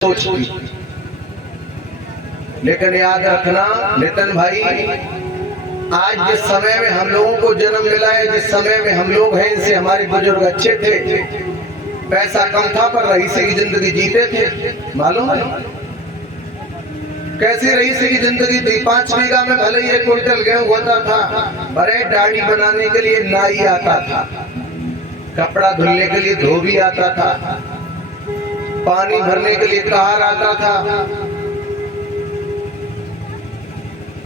सोच की। लेकिन याद रखना नितिन भाई, आज जिस समय में हम लोगों को जन्म मिला है, जिस समय में हम लोग हैं, इनसे हमारे बुजुर्ग अच्छे थे, पैसा कम था पर रईसी की जिंदगी जीते थे। मालूम है कैसी रईसी की जिंदगी थी? 5 बीघा में भले ही 1 क्विंटल गेहूं होता था, अरे दाढ़ी बनाने के लिए नाई आता था, कपड़ा धुलने के लिए धोबी आता था, पानी भरने के लिए कार आता था।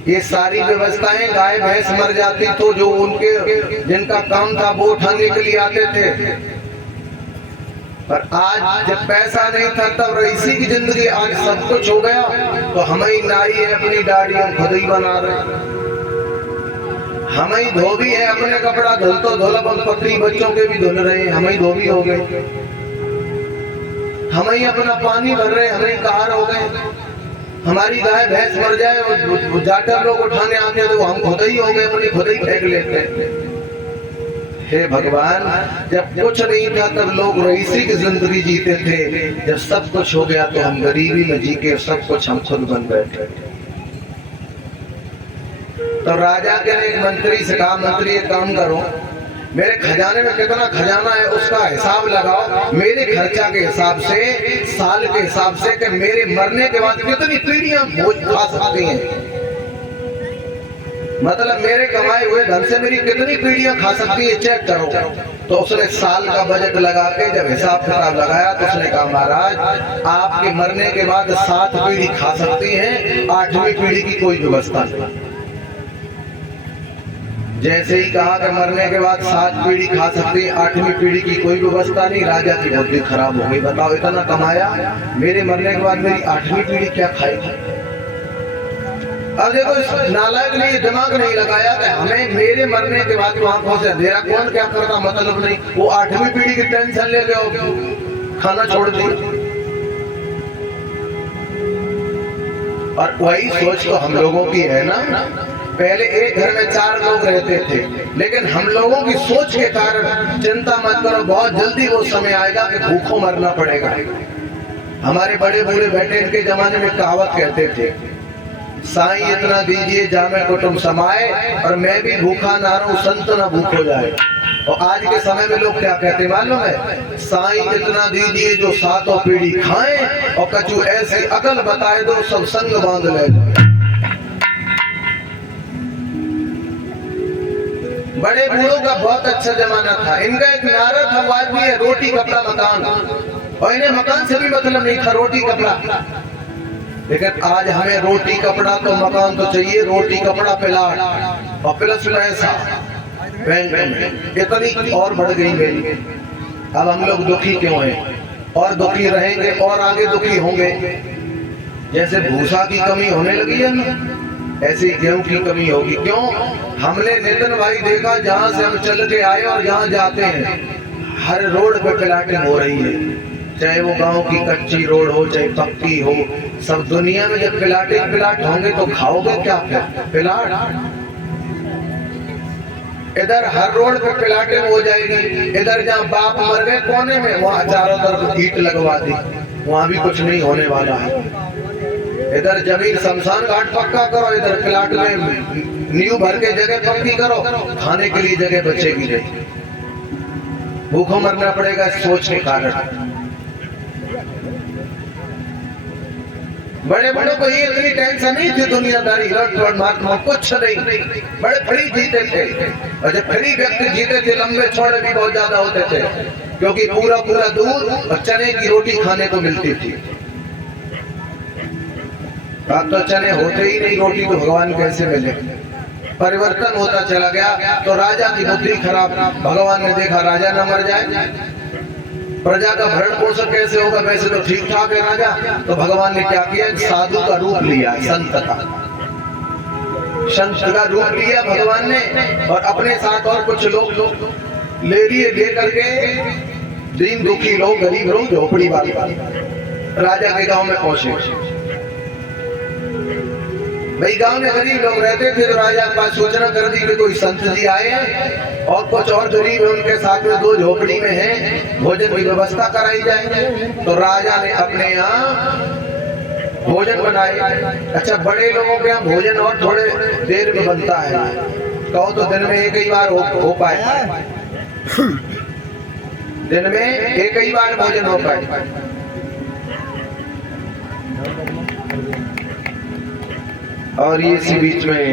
ये सारी व्यवस्थाएं, गाय भैंस मर जाती तो जो उनके जिनका काम था वो उठाने के लिए आते थे। पर आज जब पैसा नहीं था तब रईसी की जिंदगी, आज सब कुछ हो गया तो हम ही नाई है, अपनी दाढ़ी हम खुद ही बना रहे, हम ही धोबी है, अपने कपड़ा धुल तो धोला, पत्री बच्चों के भी धुल रहे हैं, हम ही धोबी हो गए, हम ही अपना पानी भर रहे, हम ही कार हो गए। हमारी गाय भैंस मर जाए और जाटर लोग उठाने आते हैं तो हम खुद ही हो गए, अपनी खुद ही फेंक लेते हैं। हे भगवान, जब कुछ नहीं था तब लोग रईसी की जिंदगी जीते थे, जब सब कुछ हो गया तो हम गरीबी में जी के सब कुछ हम खुद बन बैठे। तो राजा के ने एक मंत्री से कहा, मंत्री एक काम करो, मेरे खजाने में कितना खजाना है उसका हिसाब लगाओ, मेरे खर्चा के हिसाब से, साल के हिसाब से, कि मेरे मरने के बाद कितनी पीढ़ियां भोज खा सकती हैं, मतलब मेरे कमाए हुए धन से मेरी कितनी पीढ़ियां खा सकती है, चेक करो। तो उसने साल का बजट लगा के जब हिसाब किताब लगाया तो उसने कहा, महाराज आपके मरने के बाद 7 पीढ़ी खा सकती हैं, 8वीं पीढ़ी की कोई व्यवस्था नहीं। जैसे ही कहा कि मरने के बाद 7 पीढ़ी खा सकती है, 8वीं पीढ़ी की कोई व्यवस्था नहीं, राजा की बुद्धि खराब हो गई। बताओ, इतना कमाया, मेरे मरने के बाद मेरी 8वीं पीढ़ी क्या खाएगी? अब देखो, इस नालायक ने ये दिमाग नहीं लगाया कि हमें मेरे मरने के बाद तो आंखों से अंधेरा, कौन क्या करता मतलब नहीं, वो 8वीं पीढ़ी की टेंशन ले गए, खाना छोड़ दी। और वही सोच तो हम लोगों की है ना। पहले एक घर में 4 लोग रहते थे, लेकिन हम लोगों की सोच के कारण, चिंता मत करो, बहुत जल्दी वो समय आएगा कि भूखों मरना पड़ेगा। हमारे बड़े बूढ़े बैठे इनके जमाने में कहावत कहते थे, साईं इतना दीजिए जामे कुटुंब समाए, और मैं भी भूखा ना रहूं संत ना भूख हो जाए। और आज के समय में लोग क्या कहते मालूम है, साईं इतना दीजिए जो 7 पीढ़ी खाएं, और कछु ऐसी अकल बताए दो सब संग बांध ले जाए। बड़े बूढ़ों का बहुत अच्छा जमाना था, इनका एक नारा था, आज भी है, रोटी कपड़ा मकान, और इन्हें मकान से भी मतलब नहीं था, रोटी कपड़ा। लेकिन आज हमें रोटी कपड़ा तो मकान तो चाहिए, रोटी कपड़ा प्लाट और प्लस पैसा बैंक में इतनी और बढ़ गई है। अब हम लोग दुखी क्यों हैं, और दुखी रहेंगे और आगे दुखी होंगे। जैसे भूसा की कमी होने लगी है ना, ऐसी गेहूं की कमी होगी। क्यों? हमने नितिन भाई देखा, जहां से हम चल के आए और जहां जाते हैं हर रोड पे प्लाटिंग हो रही है, चाहे वो गांव की कच्ची रोड हो चाहे पक्की हो। सब दुनिया में जब प्लाट होंगे तो खाओगे क्या फिर? प्लाट। इधर हर रोड पे प्लाटिंग हो जाएगी, इधर जहाँ बाप मर गए कोने में, वहाँ चारों तरफ ईंट लगवा दी, वहाँ भी कुछ नहीं होने वाला है। इधर जमीन शमशान घाट पक्का करो, इधर प्लाट में नींव भर के जगह पक्की करो, खाने के लिए जगह बचेगी नहीं, भूखों मरना पड़ेगा सोच के कारण। बड़े बड़ों को ये इतनी टेंशन नहीं थी, दुनियादारी कुछ नहीं, बड़े फ्री जीते थे। और जब फ्री व्यक्ति जीते थे लंबे छोड़े भी बहुत ज्यादा होते थे, क्योंकि पूरा पूरा दूध और चने की रोटी खाने को मिलती थी। अब तो चने होते ही नहीं, रोटी तो भगवान कैसे मिले? परिवर्तन होता चला गया तो राजा की बुद्धि खराब। भगवान ने देखा राजा न मर जाए, प्रजा का भरण पोषण कैसे होगा, वैसे तो ठीक ठाक है राजा। तो भगवान ने क्या किया, साधु का रूप लिया, संत का रूप लिया भगवान ने, और अपने साथ और कुछ लोग ले लिए, ले करके दीन दुखी लोग, गरीब लोग, झोपड़ी वाले राजा के गांव में पहुंचे। भाई गांव में गरीब लोग रहते थे तो राजा के पास सूचना कर दी कि कोई संत जी आए हैं और कुछ और गरीब है उनके साथ में 2 झोपड़ी में हैं, भोजन की व्यवस्था कराई जाए। तो राजा ने अपने यहाँ भोजन बनाए। अच्छा, बड़े लोगों के यहाँ भोजन और थोड़े देर में बनता है, कहो तो दिन में एक ही बार हो पाए, दिन में एक ही बार भोजन हो पाए। और ये इसी बीच में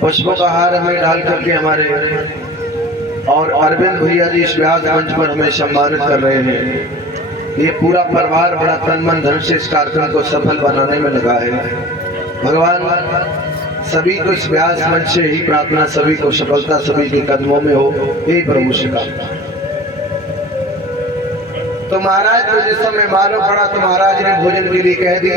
पुष्पों का हार हमें डाल करके हमारे और अरविंद भैया जी इस व्यास मंच पर हमें सम्मानित कर रहे हैं। ये पूरा परिवार बड़ा तन मन धन से इस कार्यक्रम को सफल बनाने में लगा है। भगवान सभी को इस व्यास मंच से ही प्रार्थना, सभी को सफलता सभी के कदमों में हो, हे प्रभु शिका। तो महाराज को जिस समय मालूम पड़ा तो महाराज ने भोजन के लिए कह दिया।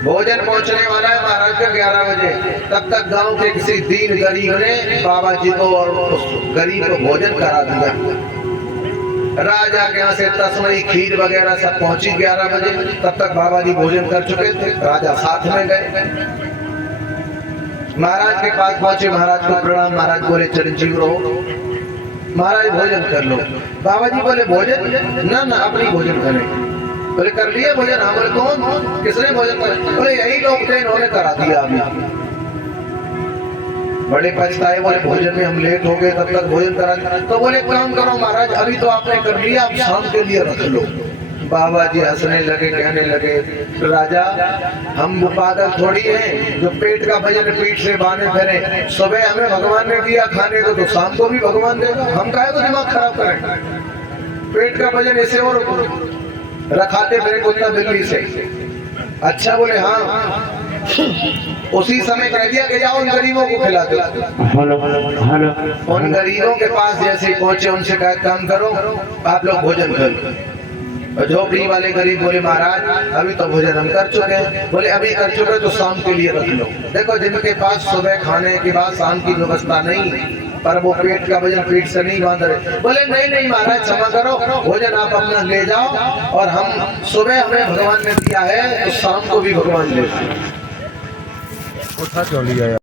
भोजन पहुंचने वाला है महाराज का 11 बजे। तब तक गांव के किसी दीन गरीब ने बाबा जी को और उस गरीब को भोजन करा दिया। राजा के यहाँ से तस्मई खीर वगैरह सब पहुंची 11 बजे। तब तक बाबा जी भोजन कर चुके थे, राजा साथ में गए। महाराज के पास पहुंचे, महाराज को प्रणाम। महाराज बोले चिरंजीव रहो, महाराज भोजन कर लो। बाबा जी बोले भोजन ना अपनी भोजन करें। बोले कर लिया भोजन? हाँ। बोले कौन, किसने भोजन कर? बोले यही लोग थे, इन्होंने करा दिया अभी। बड़े पछताए, बोले भोजन में हम लेट हो गए, तब तक भोजन करा। तो बोले काम करो महाराज, अभी तो आपने कर लिया, अब शाम के लिए रख लो। बाबा जी हंसने लगे, कहने लगे राजा हम पागल थोड़ी हैं जो पेट का भजन पीठ से बांधे फिरे। सुबह हमें भगवान ने दिया खाने को, तो शाम को भी भगवान देगा, हम काहे को दिमाग खराब करें? पेट का भजन ऐसे और रखाते मेरे कुत्ता बिल्ली से। अच्छा बोले हाँ। उसी समय कह दिया कि जाओ उन गरीबों को खिला दो। उन गरीबों के पास जैसे पहुंचे उनसे कहा काम करो आप लोग भोजन करो। झोपड़ी वाले गरीब बोले महाराज अभी तो भोजन हम कर चुके हैं। बोले अभी कर चुके तो शाम के लिए रख लो। देखो जिनके पास सुबह खाने के बाद शाम की व्यवस्था नहीं, पर वो पेट का भोजन पीठ से नहीं बांध रहे। बोले नहीं नहीं महाराज क्षमा करो, भोजन आप अपना ले जाओ, और हम सुबह हमें भगवान ने दिया है तो शाम को भी भगवान दे।